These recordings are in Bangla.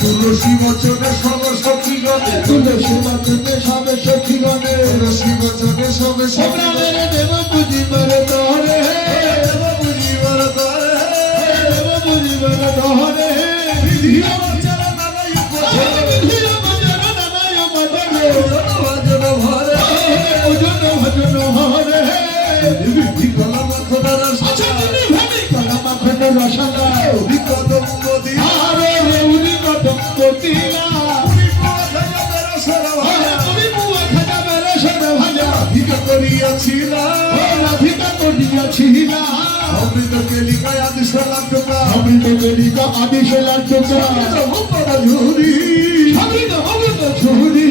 তুলসী বচনে সবে সখী গণে তুলসী বচনে সবে সখী গণে তুলসী বচনে সবে সখী গণে দেব বুঝিবার তরে দেব বুঝিবার তরে দেব বুঝিবার তরে বিধির বচন নানাই বিধির বচন নানাই বদলে ভজন ভরে ভজন ভজন ভরে বিধি কলম খোদার সাচা বিধি কলম খোদার রসনা বিকদম গদি আরে উনি কদম গদিলা উনি পুয়া খাজা মেরা সরা ভাজা ভিকা করিয়াছিলা ভিকা করিয়াছিলা অমৃত কেলিকা আদি সালাম টোকা অমৃত কেলিকা আদি সালাম টোকা অমৃত ঝুরি অমৃত অমৃত ঝুরি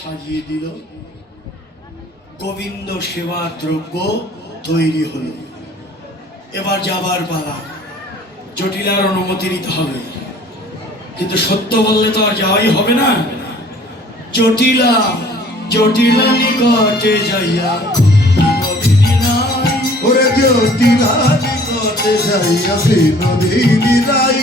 সাজিয়ে দিল গোবিন্দ সেবার দ্রব্য তৈরি হলো। এবার যাবার পালা। জটিলার অনুমতি নিতে হবে, কিন্তু সত্য বললে তো আর যাওয়াই হবে না। জটিলা জটিলা নিকটে যাইয়া ওরে জটিলা নিকটে যাইয়া বিনোদিনী রাই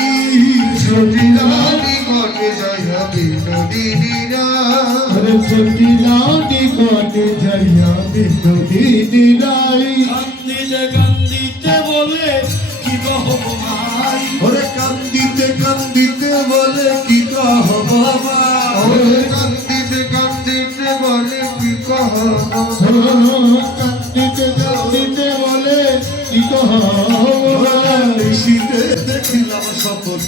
জটিলা নিকটে যাইয়া বিনোদিনী রাই জটিলা নিকটে যাইয়া বিনোদিনী রাই কান্দিতে কান্দিতে বলে কি কহব ভাই ওরে কান্দিতে কান্দিতে বলে কি কহব ভাই ওরে কান্দিতে কান্দিতে বলে কি কহব কান্দিতে কান্দিতে বলে কি কহব নিশিতে দেখিলাম স্বপন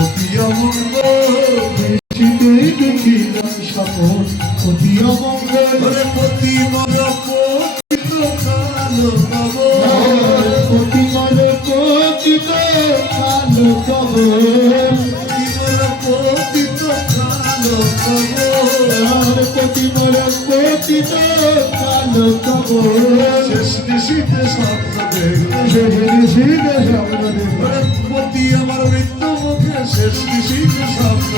অতি অমঙ্গল নিশিতে দেখিলাম স্বপন অতি অমঙ্গল ওরে পতি মর পতিত কালো কবর পতি মর পতিত কালো কবর পতি মর পতিত কালো কবর পতি মর পতিত কালো কবর শেষ নিশিতে স্বপ্ন দেখলাম শেষ নিশিতে স্বপ্ন দেখলাম পতি আমার মৃত্যু মুখে শেষ নিশিতে স্বপ্ন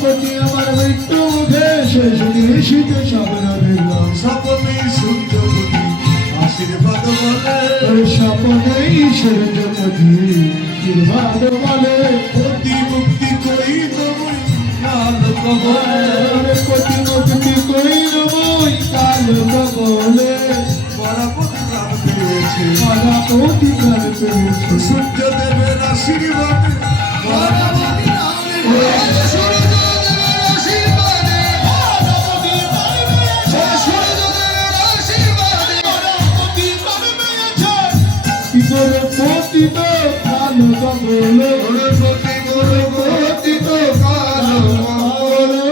পতি আমার মৃত্যু মুখে শেষ নিশিতে স্বপ্ন দেখলাম স্বপ্নেই সূর্যপতি আশীর্বাদ বলে স্বপ্নেই সূর্যপতি আশীর্বাদ বলে পতি মুক্তি কইল মই কাল কবলে পতি মুক্তি কইল মই কাল কবলে পরাপতি প্রাণ পেয়েছে পরাপতি প্রাণ পেয়েছে সূর্যদেবের আশীর্বাদে পরাপতি পতিত কালো কবলে পতিত কালো কবলে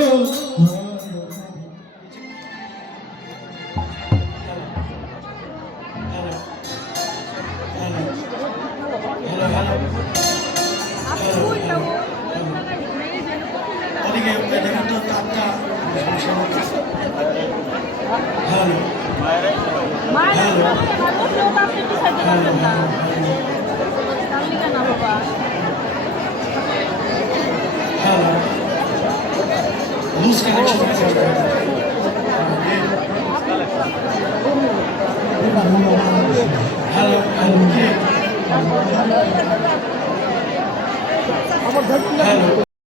লুজ কানেকশন হ্যালো হ্যালো